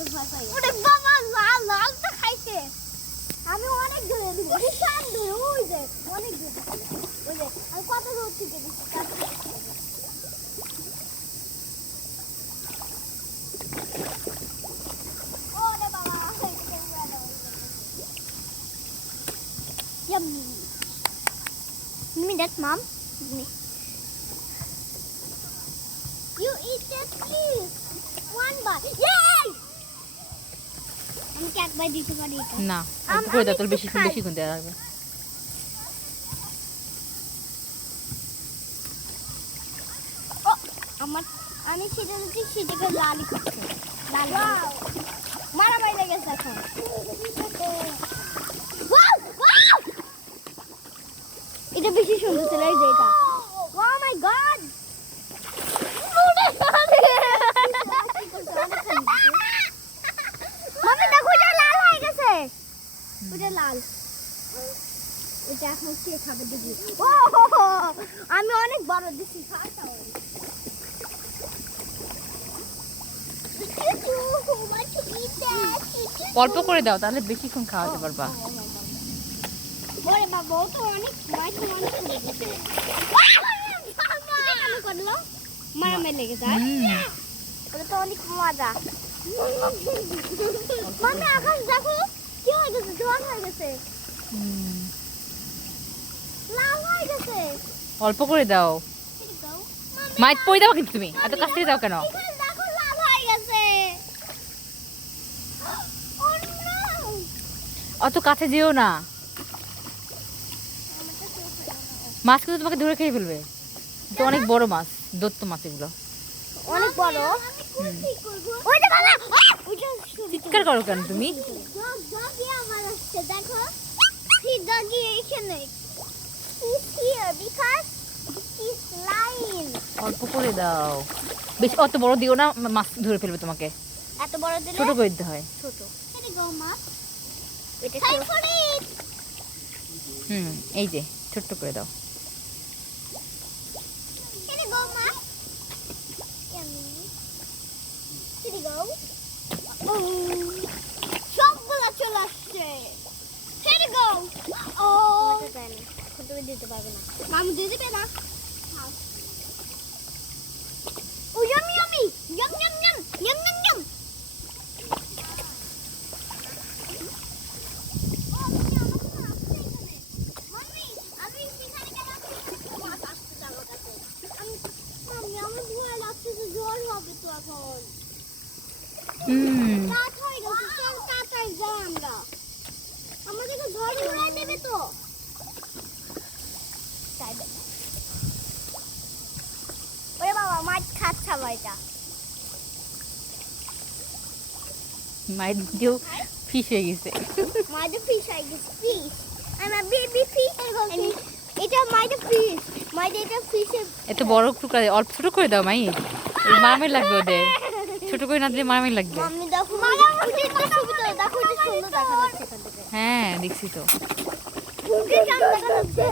ওরে বাবা লাল লালটা খাইছে আমি অনেক দূরে দিব বিশাল দূরে ওই যে অনেক দূরে ওই যে আমি কত দূর থেকে দিচ্ছি ওরে বাবা yummy give me that mom give me you eat that please one bite yay আমি কি একবার দিতে পারি এটা না অল্প করে দাও তাহলে বেশি বেশি দেওয়া লাগবে আমার আমি সেটা দিচ্ছি সেটাকে লালি করছে লাল মারামারি লেগেছে এখন এটা বেশি সুন্দর ছিল এই যে এটা ও মাই গড মামি দেখো এটা লাল হয়ে গেছে ওটা লাল এটা এখন কে খাবে দেখি ও আমি অনেক বড় দিছি খাওয়া অল্প করে দাও তাহলে বেশিক্ষণ খাওয়াতে পারবা ওরে বাবা ও তো অনেক মাছ করে দিতে কেন করলো মারামারি লেগে যায় ওটা তো অনেক মজা মামি আকাশ দেখো কি হয়ে গেছে জল হয়ে গেছে লাল হয়ে গেছে অল্প করে দাও মাইক পড়ে দাও কিন্তু তুমি এত কাছ থেকে দাও কেন দেখো লাল হয়ে গেছে অত কাছে যেও না মাছ কিন্তু তোমাকে ধরে খেয়ে ফেলবে তো অনেক বড় মাছ দত্ত মাছ এগুলো অনেক বড় ওই যে বাবা চিৎকার করো কেন তুমি ডগি আমার আসছে দেখো সেই ডগি এখানে is here because he's lying অল্প করে দাও বেশি অত বড় দিও না মাছ ধরে ফেলবে তোমাকে এত বড় দিলে ছোট করে দিতে হয় ছোট এনে গো মা এটা ছোট এই যে ছোট করে দাও এনে গো মা ইয়ামি এনে গো সবগুলা চলে আসছে এনে গো ও তুমি দিতে পারবে না মামু দিয়ে দিবে না ও yummy yummy yum yum yum yum yum yum মায়ের দিয়েও ফিশ হয়ে গেছে মায়ের ফিশ হয়ে গেছে ফিশ আমার বেবি ফিশ এটা মায়ের ফিশ মায়ের এটা ফিশের এত বড় টুকরা অল্প ছোট করে দাও মাই মারামারি লাগবে ওদের ছোট করে না দিলে মারামারি লাগবে মাম্মি দেখো মামার এটা সুবিধা দেখো এটা সুন্দর দেখা যাচ্ছে এখান থেকে হ্যাঁ দেখছি তো ফুলকে চাঁদ দেখা যাচ্ছে